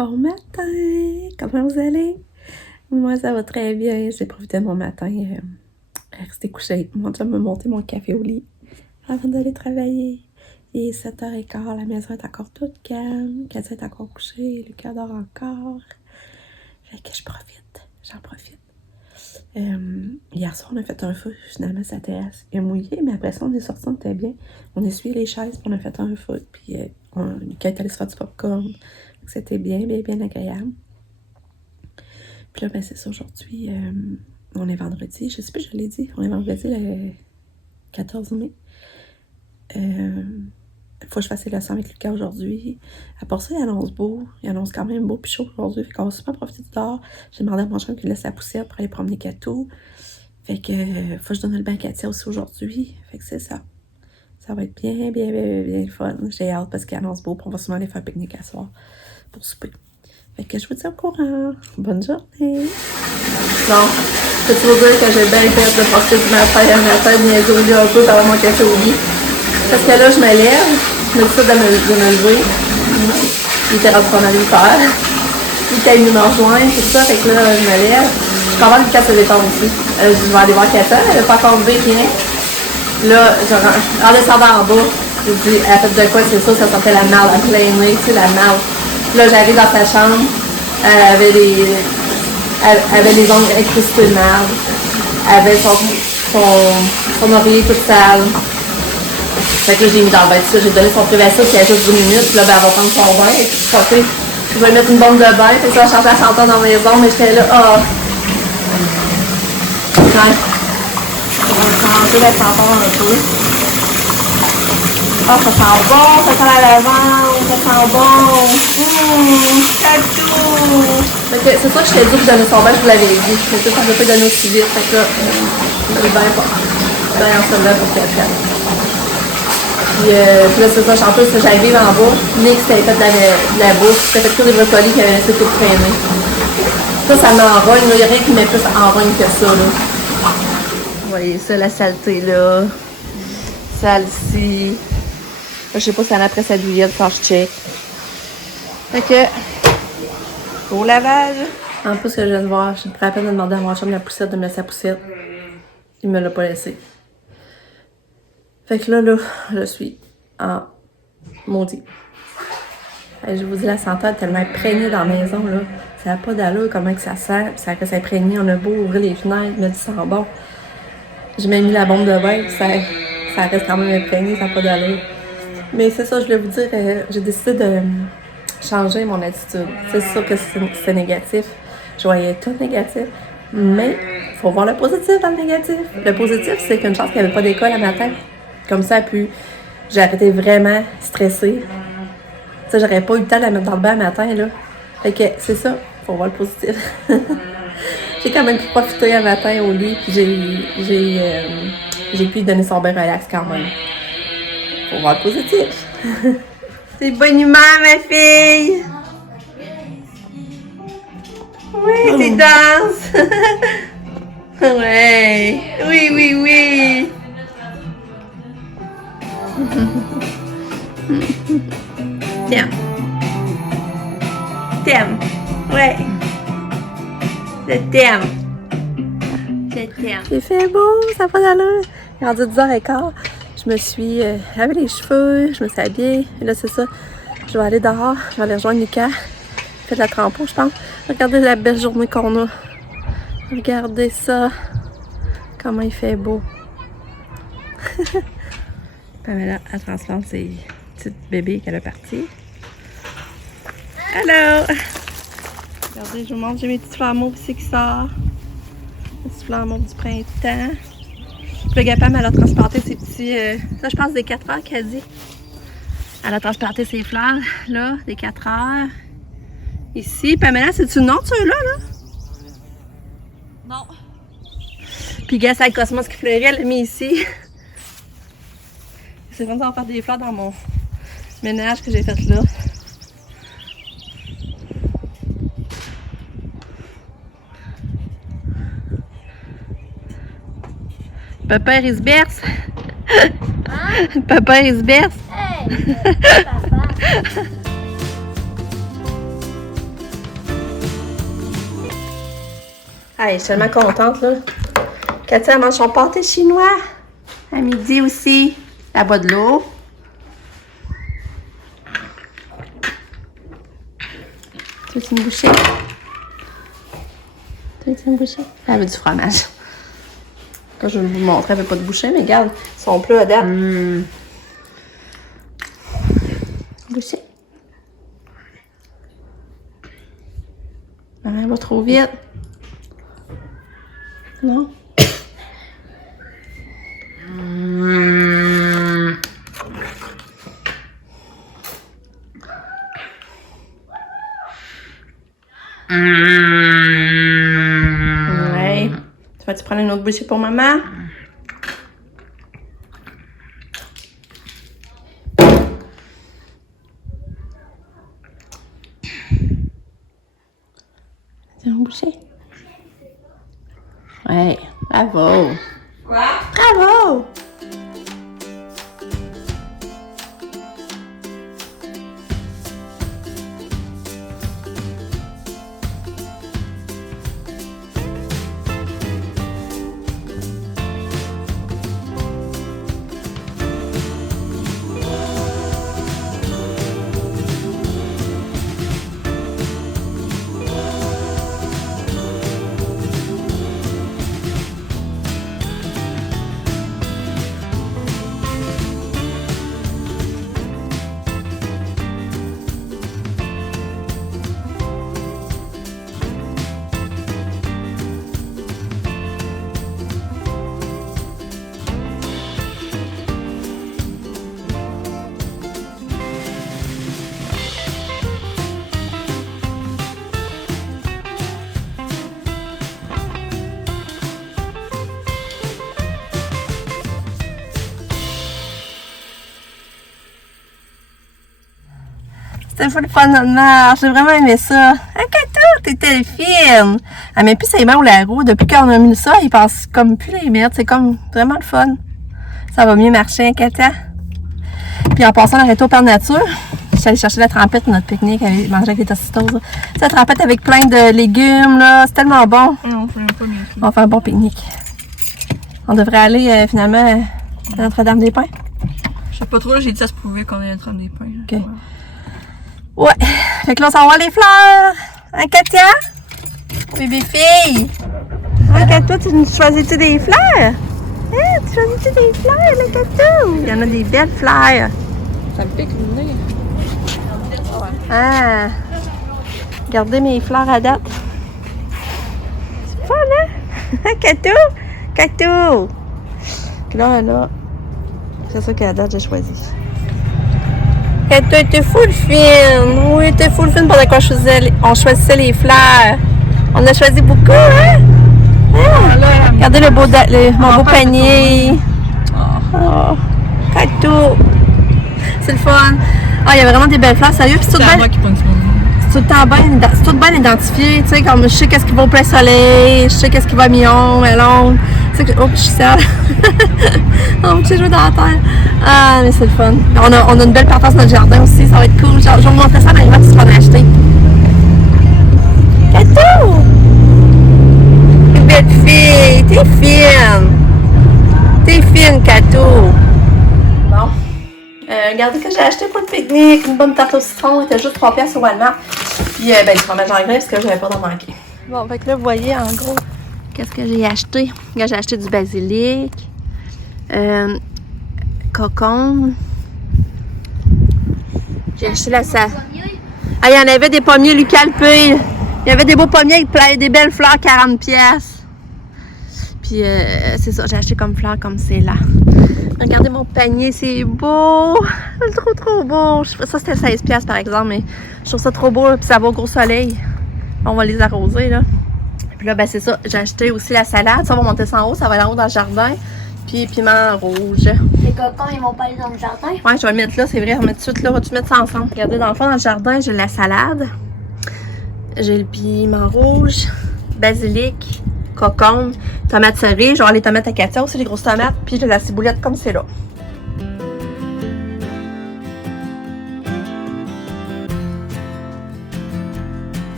Bon matin! Comment vous allez? Moi, ça va très bien. J'ai profité de mon matin. Rester couché. Mon chum m'a monté mon café au lit avant d'aller travailler. Il est 7h15. La maison est encore toute calme. Katia est encore couchée. Lucas dort encore. Fait que je profite. J'en profite. Hier soir, on a fait un feu. Finalement, sa terrasse est mouillée. Mais après ça, on est sortis, on était bien. On a essuyé les chaises puis on a fait un feu. Puis Lucas est allé se faire du popcorn. C'était bien agréable. Puis là, ben c'est ça, aujourd'hui, on est vendredi. Je sais pas, je l'ai dit, on est vendredi le 14 mai. Faut que je fasse les leçons avec Lucas aujourd'hui. À part ça, il annonce beau. Il annonce quand même beau puis chaud aujourd'hui. Fait qu'on va super profiter du dehors. J'ai demandé à mon chum qu'il laisse la poussière pour aller promener Katou. Fait que faut que je donne le bain à Katia aussi aujourd'hui. Fait que c'est ça. Ça va être bien fun. J'ai hâte parce qu'il annonce beau. Puis on va sûrement aller faire un pique-nique à soir pour souper. Fait que je vous tiens au courant. Bonne journée! Bon, peux-tu vous dire que j'ai bien fait de passer du matin à matin, de niaiser au lit un peu, d'avoir mon café au lit. Parce que là, je me lève, je me décide de me lever. Il était rendu qu'on allait le faire. Puis quand il me rejoint, tout ça, fait que là, je me lève. Je commence Lucas se détendre aussi. Je vais aller voir Katia, elle n'a pas encore levé rien. Là, en descendant en bas, je dis, elle a fait de quoi, c'est ça, ça sentait la malle à plein nez, tu sais, la malle. Là, j'arrive dans sa chambre, elle avait les ongles incrustés de marde, elle avait son oreiller tout sale. Fait que là, j'ai mis dans le bain tout ça, j'ai donné son prévention qui a juste 2 minutes, puis là, ben, elle va prendre son bain, et puis je vais mettre une bombe de bain, fait que ça va changer à chanter dans la maison, mais j'étais là, ouais. On va changer la chanteur un peu. Ah, ça sent bon, ça sent la lavande, ça sent bon. Tatou! C'est ça que je t'ai dit pour donner son bain, je vous l'avais dit. Mais ça, ça ne peut pas donner aussi vite. Fait que là, je vais bien en celle-là pour Katia. Puis là, c'est ça, en plus, j'arrive en bas. Nick s'était fait de la bouffe, s'était fait que des brocolis qui avaient laissé tout traîner. Ça m'enrogne. Il n'y a rien qui met plus enrogne que ça, là. Vous voyez ça, la saleté, là. Sale ici. Je sais pas si elle a après sa douillette quand je check. Fait que, au lavage. En plus, que je viens de voir, je suis prête à peine de demander à mon chum la poussette de me laisser sa poussette. Il me l'a pas laissé. Fait que là, je suis en maudit. Et je vous dis, la senteur est tellement imprégnée dans la maison, là. Ça n'a pas d'allure comment que ça sent. Puis ça que ça imprégné. On a beau ouvrir les fenêtres, mettre du sang bon. J'ai même mis la bombe de bain, ça reste quand même imprégné, ça n'a pas d'allure. Mais c'est ça, je voulais vous dire, j'ai décidé de changer mon attitude. C'est sûr que c'est négatif. Je voyais tout négatif. Mais il faut voir le positif dans le négatif. Le positif, c'est qu'une chance qu'il n'y avait pas d'école à matin. Comme ça, puis j'ai arrêté vraiment stressée. Ça, j'aurais pas eu le temps de la mettre dans le bain le matin, là. Fait que c'est ça, il faut voir le positif. J'ai quand même pu profiter un matin au lit, puis j'ai pu lui donner son bain relax quand même. Faut voir le positif. C'est bonne humeur, ma fille! Oui, t'es danse! Ouais! Oui! T'aimes? Ouais! Je t'aime! Il fait beau, ça n'a pas d'allure! Il est rendu 10h15. Je me suis lavé les cheveux, je me suis habillée. Et là, c'est ça. Je vais aller dehors, je vais aller rejoindre Lucas. Il fait de la trempeau, je pense. Regardez la belle journée qu'on a. Regardez ça. Comment il fait beau. Pamela, elle transplante ses petites bébés qu'elle a partis. Hello! Regardez, je vous montre, j'ai mes petits fleurs mauves ici qui sortent. Les petits fleurs mauves du printemps. Le Gapam, elle a transplanté ses petits... ça, je pense, des 4 heures qu'elle dit. Elle a transplanté ses fleurs, là, des 4 heures. Ici. Pamela, c'est-tu le nom de ceux-là, là? Non. Puis, gars, c'est la cosmos qui fleurit, elle l'a mis ici. C'est vraiment en faire des fleurs dans mon ménage que j'ai fait là. Papa, il se berce. Hein? Papa, il se berce. Hey, papa. Hey, je suis tellement contente, là. Katia, elle mange son pâté chinois. À midi aussi. Elle boit de l'eau. Tu veux une bouchée? Tu veux une bouchée? Elle veut du fromage. Quand je vais vous montrer, elle veut pas de bouchée, mais regarde, son plat à date. Bouchée. Maman va trop vite. Non? Ouais. Tu vas-tu prendre une autre bouchée pour maman? Tiens, une bouchée. Ouais, bravo. Quoi? Bravo! C'était full fun notre marche. J'ai vraiment aimé ça. Ah, Kato, t'étais fine. Elle met plus ses mains au la roue. Depuis qu'on a mis ça, il passe comme plus les mettre. C'est comme vraiment le fun. Ça va mieux marcher, hein, Katia? Puis en passant, on arrêtait au Père Nature. Je suis allée chercher la trempette pour notre pique-nique, manger avec les tostitos. C'est la trempette avec plein de légumes, là. C'est tellement bon. Non, on fait pas bien. On va faire un bon pique-nique. On devrait aller finalement à Notre-Dame-des-Pins. Je sais pas trop, j'ai dit ça se pouvait qu'on ait le des pains. Ok. Ouais. Fait que là, on s'en va les fleurs. Hein, Katia? Bébé fille. Hein, Kato, tu choisis-tu des fleurs? Hein, tu choisis-tu des fleurs, là, Kato? Il y en a des belles fleurs. Ça me pique le nez. Ah. Regardez mes fleurs à date. C'est fun, hein? Hein, Kato? Kato! Là, c'est ça qu'à date, j'ai choisi. Kato était full fine. Oui, était full fine pendant on choisissait les fleurs. On a choisi beaucoup, hein? Hein? Regardez le beau, mon beau panier. Oh, Kato. C'est le fun. Ah, il y avait vraiment des belles fleurs, sérieux. Puis c'est tout bien identifié. Tu sais, comme je sais qu'est-ce qui va au plein soleil, je sais qu'est-ce qui va à mi-ombre, à l'ombre. Tu sais que, oh, je suis sale. Oh, petit jeu dans la terre. Ah, mais c'est le fun. On a une belle partage dans notre jardin aussi, ça va être cool. Genre, je vais vous montrer ça dans les maths, tu vas en acheter. Kato! Belle fille, t'es fine. T'es fine, Kato. Bon. Regardez ce que j'ai acheté pour le pique-nique. Une bonne tarte au citron. Elle était juste 3 piastres au Walmart. Puis, ben, du fromage en grain parce que j'avais pas d'en manquer. Bon, fait que là, vous voyez, en gros, qu'est-ce que j'ai acheté? Là, j'ai acheté du basilic. Cocon. J'ai acheté la salade. Ah, il y en avait des pommiers Lucalpé. Il y avait des beaux pommiers avec des belles fleurs, 40 pièces. Puis c'est ça, j'ai acheté comme fleurs comme c'est là. Regardez mon panier, c'est beau. C'est trop beau. Ça, c'était 16 pièces par exemple, mais je trouve ça trop beau. Puis ça va au gros soleil. On va les arroser, là. Puis là, ben c'est ça. J'ai acheté aussi la salade. Ça va monter ça en haut. Ça va aller en haut dans le jardin. Puis piment rouge. Les cocons, ils vont pas aller dans le jardin? Ouais, je vais le mettre là, c'est vrai. On va mettre tout de suite là. On va tout mettre ça ensemble. Regardez, dans le fond, dans le jardin, j'ai la salade. J'ai le piment rouge, basilic, cocon, tomates cerises. Genre les tomates à Katia aussi, les grosses tomates. Puis j'ai la ciboulette comme c'est là.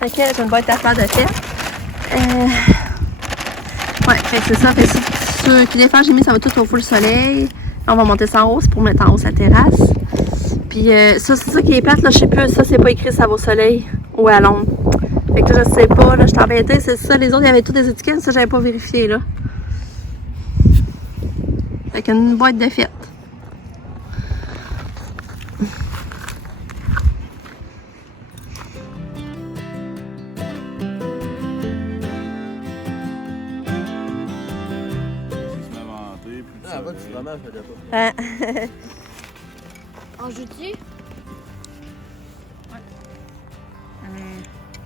Fait que j'ai une boîte d'affaires de fête. Ouais, fait que c'est ça. Fait que ce kinéphage j'ai mis, ça va tout au full soleil. On va monter ça en haut, c'est pour mettre en haut sa terrasse. Puis ça, c'est ça qui est plate, là, je sais plus, ça c'est pas écrit ça va au soleil ou à l'ombre. Fait que là, je sais pas, là, je suis embêtée, c'est ça, les autres, il y avait toutes des étiquettes, ça j'avais pas vérifié, là. Fait qu'une boîte de fête. En jeudi?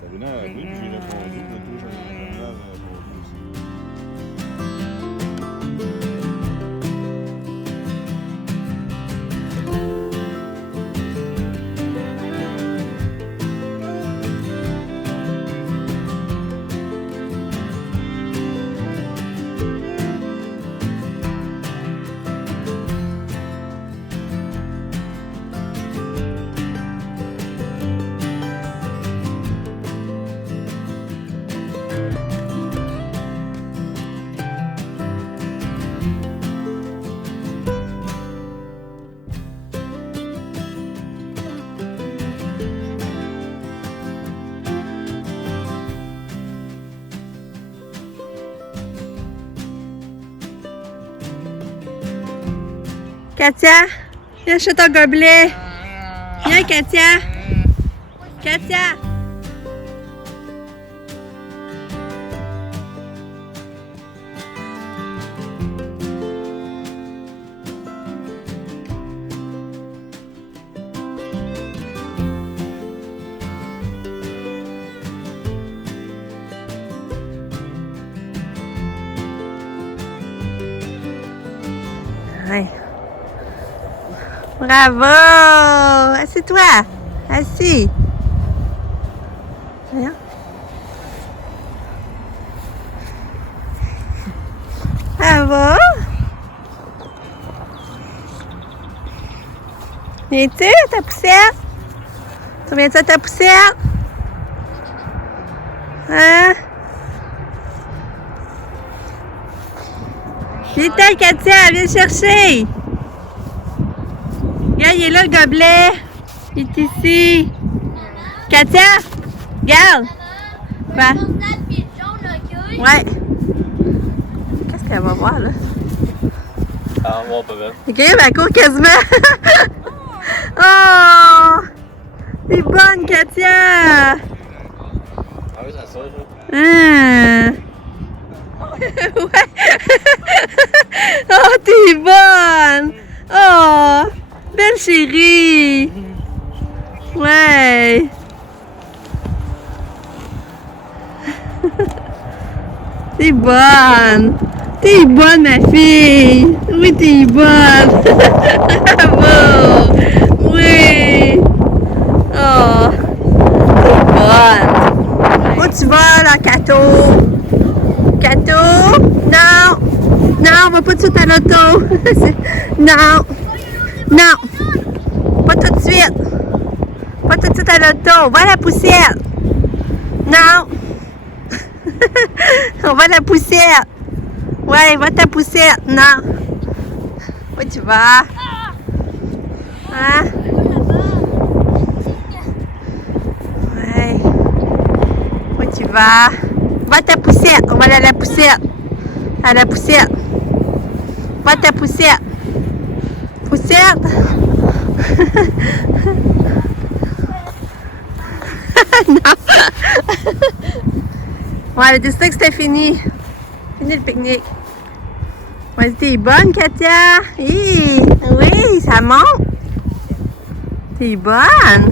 Sabrina a vu, puis j'ai répondu, le tout, Sabrina avait répondu aussi. Katia, viens chercher ton gobelet. Viens, Katia. Katia. Ouais. Bravo! Assieds-toi! Assis! Viens. Bravo! Viens-tu à ta poussette? Tu viens-tu à ta poussette? Hein? Viens-t'en, Katia! Viens chercher! Regarde, il est là le gobelet. Il est ici. Katia, regarde. Quoi? Ouais. Qu'est-ce qu'elle va voir là? Ah, bon, pas mal. Ok, elle court quasiment. Oh! T'es bonne, Katia. Ah oui, ça sort, ça. Hein? Ouais. Oh, t'es bonne. Oh! Belle chérie! Ouais! T'es bonne! T'es bonne, ma fille! Oui, t'es bonne! Bravo! Oui! Oh! T'es bonne! Où tu vas, là, Cato? Cato? Non! Non, on va pas tout de suite à l'auto! Non! Non! Pas tout de suite! Pas tout de suite à l'auto! Va à la poussière! Non! On va à la poussière! Ouais, va à ta poussière! Non! Où tu vas? Hein? Ouais! Où tu vas? Va à ta poussière! On va aller à la poussière! À la poussière! Va à ta poussière! Poussière! Non! Ouais, le district c'était fini. Fini le pique-nique. Ouais, t'es bonne, Katia! Hi! Oui, ça monte! T'es bonne!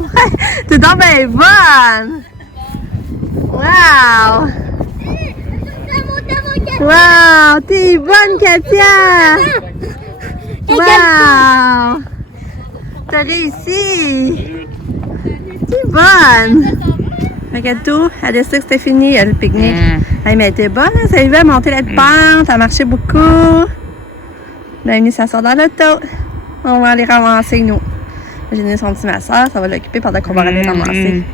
Ouais, t'es donc bien bonne! Wow! Wow! T'es bonne, Katia! Wow! T'as réussi! T'es bonne! Regarde tout, elle a dit que c'était fini, le pique-nique. Hey, mais elle était bonne, hein? Ça arrivait à monter la pente, elle marchait beaucoup. Elle a mis sa soeur dans l'auto. On va aller ramasser, nous. J'ai donné son petit ma soeur, ça va l'occuper pendant qu'on va aller ramasser.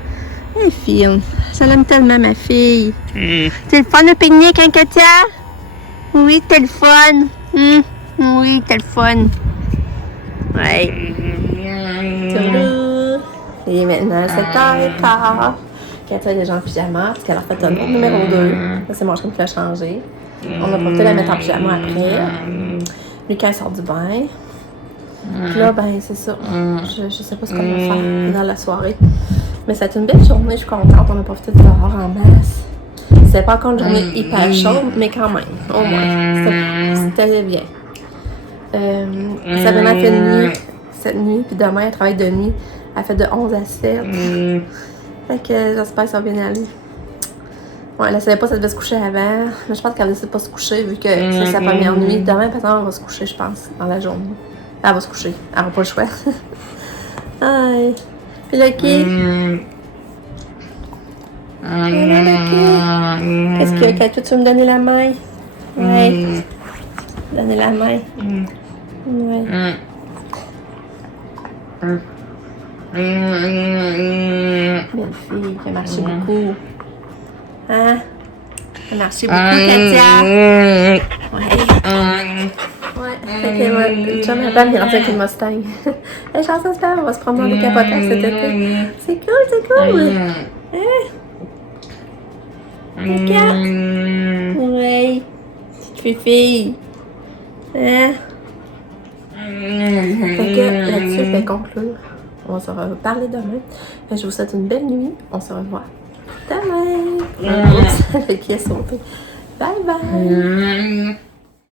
Hey, fille, je l'aime tellement, ma fille. C'est le fun le pique-nique, hein, Katia? Oui, c'était le fun. Oui, c'était le fun. Ouais. Toulou. Et maintenant, 7h15. Katia est déjà en pyjama, parce qu'elle a refait un autre numéro 2. Ça, c'est Manchum qui l'a changé. On a profité de la mettre en pyjama après. Lucas sort du bain. Puis là, ben, c'est ça. Je sais pas ce qu'on va faire dans la soirée. Mais ça a été une belle journée, je suis contente. On a profité de dehors en masse. C'était pas encore une journée hyper chaude, mais quand même, au moins. C'était bien. Sabrina fait de nuit cette nuit, puis demain, elle travaille de nuit. Elle fait de 11 à 7. Fait que j'espère que ça va bien aller. Ouais, elle ne savait pas si elle devait se coucher avant, mais je pense qu'elle ne décide pas de se coucher vu que c'est sa première nuit. Demain, par exemple, elle va se coucher, je pense, dans la journée. Elle va se coucher. Elle n'aura pas le choix. Aïe. Puis Lucky. Lucky. Qu'est-ce qu'il y a, Katou? Tu veux me donner la main? Oui. Donner la main. Oui. Belle fille qui a marché beaucoup. Hein? Elle a marché beaucoup, Katia. Ouais. Fait que moi, John Adam, il est rendu avec une Mustang. La chanson se fait, on va se promener dans des capotages cet été. C'est cool, c'est cool. Hein? Katia? Oui. Petite fille. Hein? Fait que là-dessus, je vais conclure. On va se reparler demain. Je vous souhaite une belle nuit. On se revoit demain. Le qui est sauté. Bye bye.